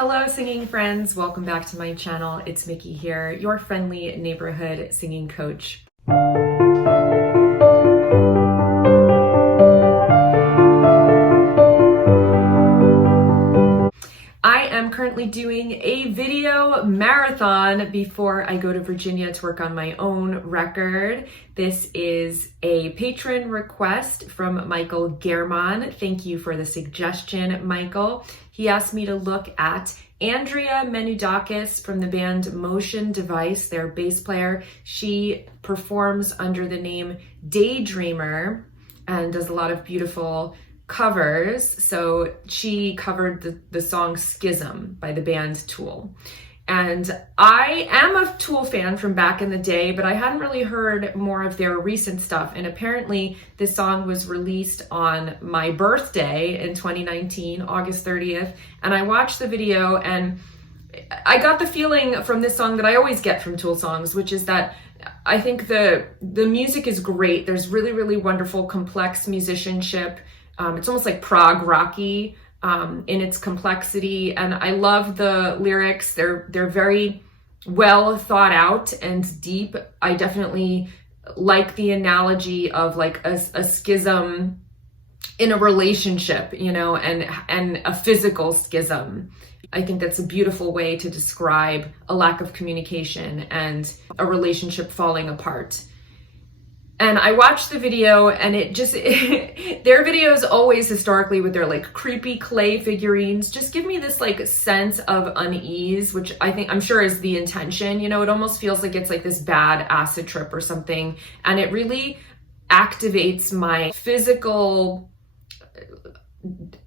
Hello singing friends, welcome back to my channel. It's Miki here, your friendly neighborhood singing coach. I am currently doing a video marathon before I go to Virginia to work on my own record. This is a patron request from Michael German. Thank you for the suggestion, Michael. He asked me to look at Andrea Menudakis from the band Motion Device, their bass player. She performs under the name DayDreamer and does a lot of beautiful covers. So she covered the song Schism by the band Tool. And I am a Tool fan from back in the day, but I hadn't really heard more of their recent stuff. And apparently this song was released on my birthday in 2019, August 30th. And I watched the video and I got the feeling from this song that I always get from Tool songs, which is that I think the music is great. There's really, really wonderful, complex musicianship. It's almost like prog rocky in its complexity, and I love the lyrics. They're very well thought out and deep. I definitely like the analogy of like a schism in a relationship, you know, and a physical schism. I think that's a beautiful way to describe a lack of communication and a relationship falling apart. And I watched the video and it just, their videos always historically with their like creepy clay figurines just give me this like sense of unease, which I'm sure is the intention. You know, it almost feels like it's like this bad acid trip or something. And it really activates my physical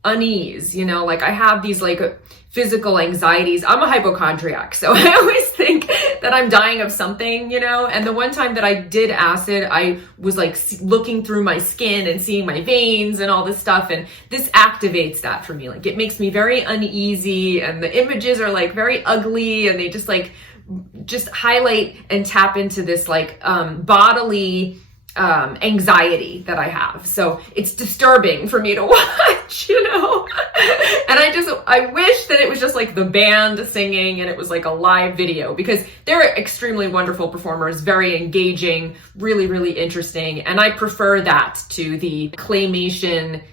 unease, you know, like I have these like physical anxieties. I'm a hypochondriac, so I always think that I'm dying of something, you know. And the one time that I did acid, I was like looking through my skin and seeing my veins and all this stuff, and this activates that for me. Like it makes me very uneasy, and the images are like very ugly, and they just highlight and tap into this like bodily anxiety that I have. So it's disturbing for me to watch, you know. And I wish that it was just like the band singing and it was like a live video, because they're extremely wonderful performers, very engaging, really, really interesting. And I prefer that to the claymation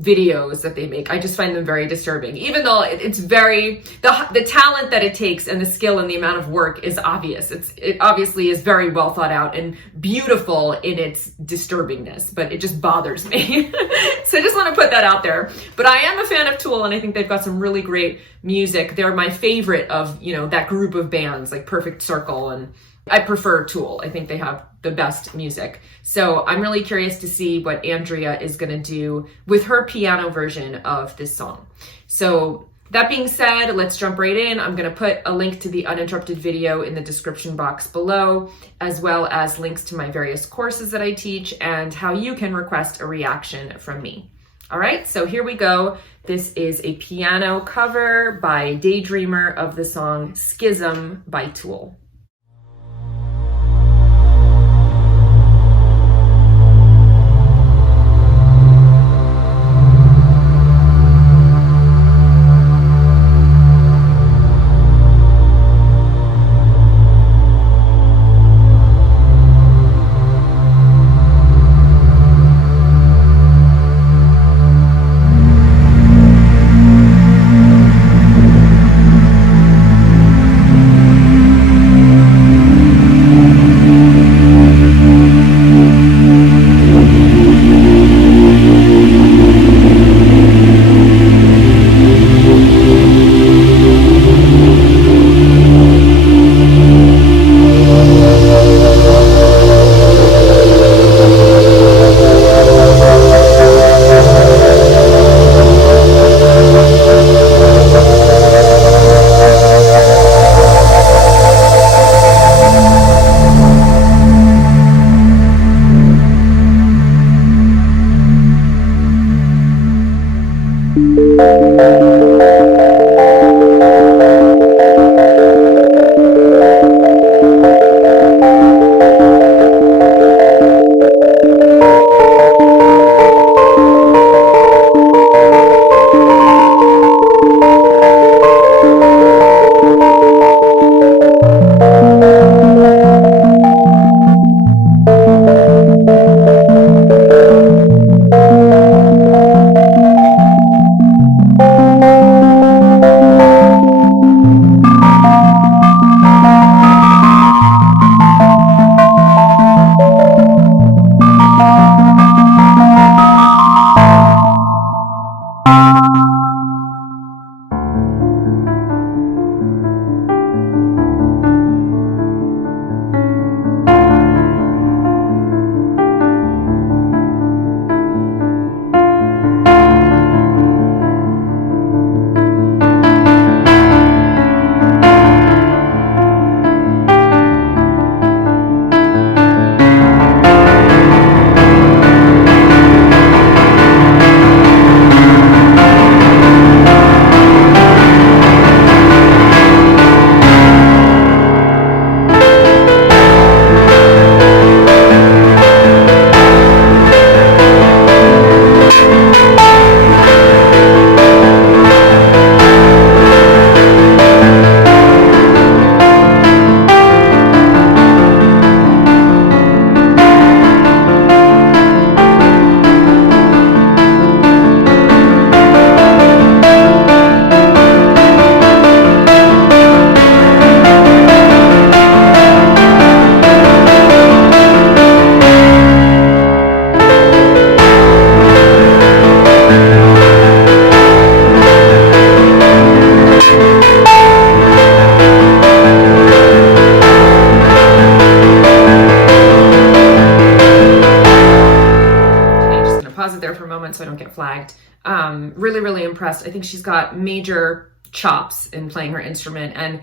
videos that they make. I just find them very disturbing, even though it's very, the talent that it takes and the skill and the amount of work is obvious. It obviously is very well thought out and beautiful in its disturbingness, but it just bothers me. So I just want to put that out there. But I am a fan of Tool, and I think they've got some really great music. They're my favorite of, you know, that group of bands like Perfect Circle, and I prefer Tool. I think they have the best music. So I'm really curious to see what Andrea is going to do with her piano version of this song. So that being said, let's jump right in. I'm going to put a link to the Uninterrupted video in the description box below, as well as links to my various courses that I teach and how you can request a reaction from me. All right, so here we go. This is a piano cover by DayDreamer of the song Schism by Tool. flagged. Really, really impressed. I think she's got major chops in playing her instrument, and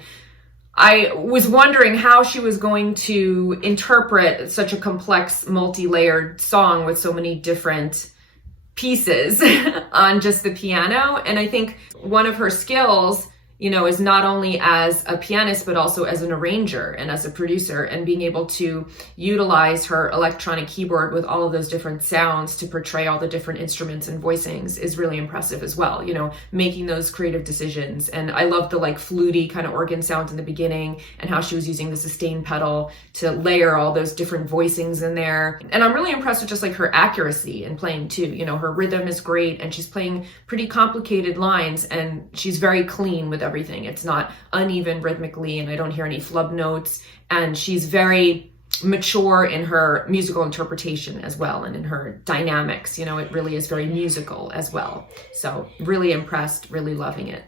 I was wondering how she was going to interpret such a complex, multi-layered song with so many different pieces on just the piano. And I think one of her skills, you know, is not only as a pianist, but also as an arranger and as a producer, and being able to utilize her electronic keyboard with all of those different sounds to portray all the different instruments and voicings is really impressive as well, you know, making those creative decisions. And I love the like fluty kind of organ sounds in the beginning, and how she was using the sustain pedal to layer all those different voicings in there. And I'm really impressed with just like her accuracy in playing too. You know, her rhythm is great, and she's playing pretty complicated lines, and she's very clean with everything. It's not uneven rhythmically, and I don't hear any flub notes. And she's very mature in her musical interpretation as well, and in her dynamics. You know, it really is very musical as well. So really impressed, really loving it.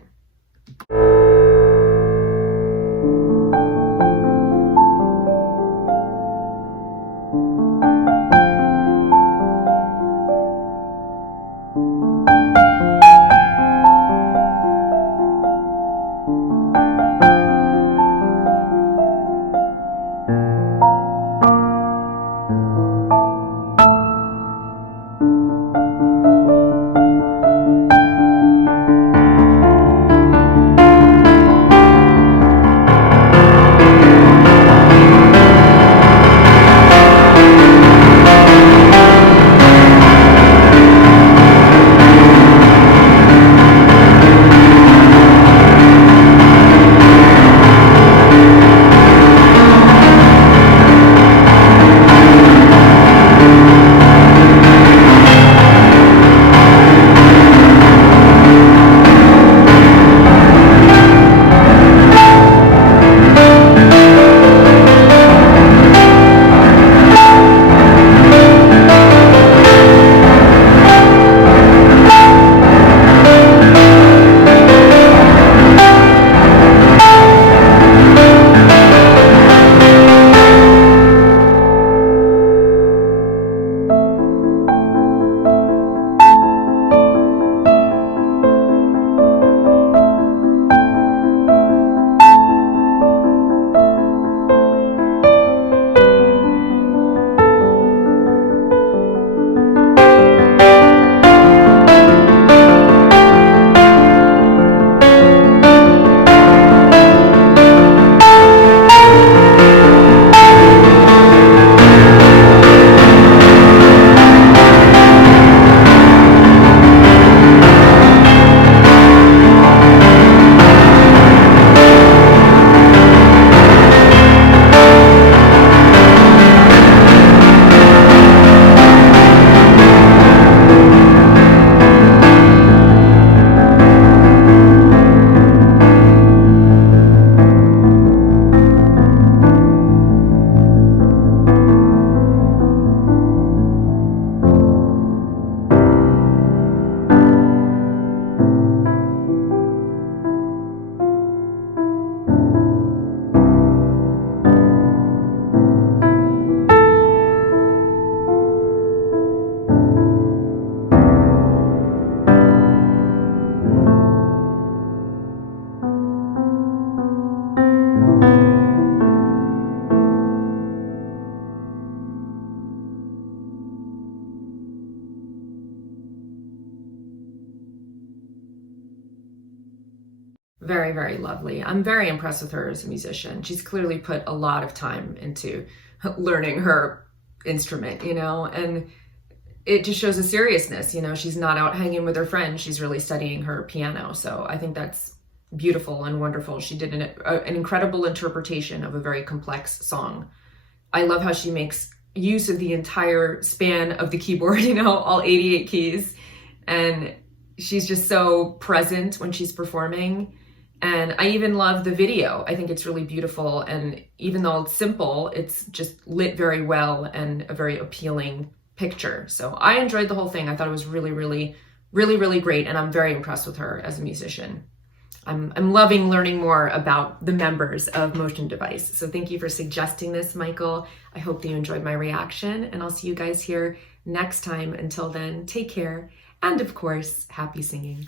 Very, very lovely. I'm very impressed with her as a musician. She's clearly put a lot of time into learning her instrument, you know, and it just shows a seriousness, you know, she's not out hanging with her friends. She's really studying her piano. So I think that's beautiful and wonderful. She did an incredible interpretation of a very complex song. I love how she makes use of the entire span of the keyboard, you know, all 88 keys. And she's just so present when she's performing. And I even love the video. I think it's really beautiful. And even though it's simple, it's just lit very well and a very appealing picture. So I enjoyed the whole thing. I thought it was really, really, really, really great. And I'm very impressed with her as a musician. I'm loving learning more about the members of Motion Device. So thank you for suggesting this, Michael. I hope that you enjoyed my reaction, and I'll see you guys here next time. Until then, take care and of course, happy singing.